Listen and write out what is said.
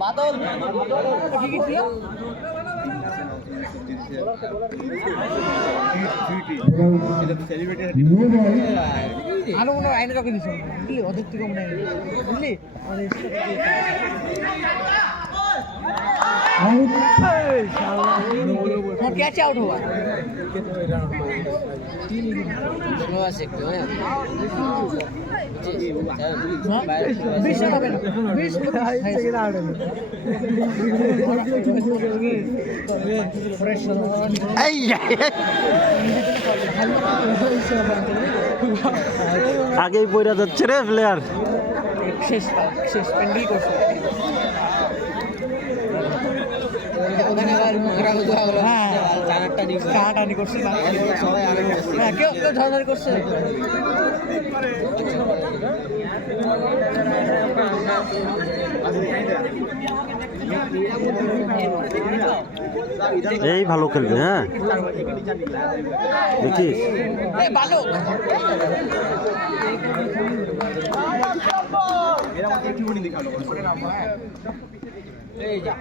বাদল আরো মনে হয় আইনে রাখে দিস বুঝলি অধিক থেকে মনে হয় বুঝলি कैसे आउट हुआ আগেই পড়া যাচ্ছে রে প্লেয়ার শেষ শেষ পেন্ডিং করছে টানাটানি করছে কেউ কেউ ধরাধরি করছে এই ভালো খেলবে হ্যাঁ দেখিস বালক এই যা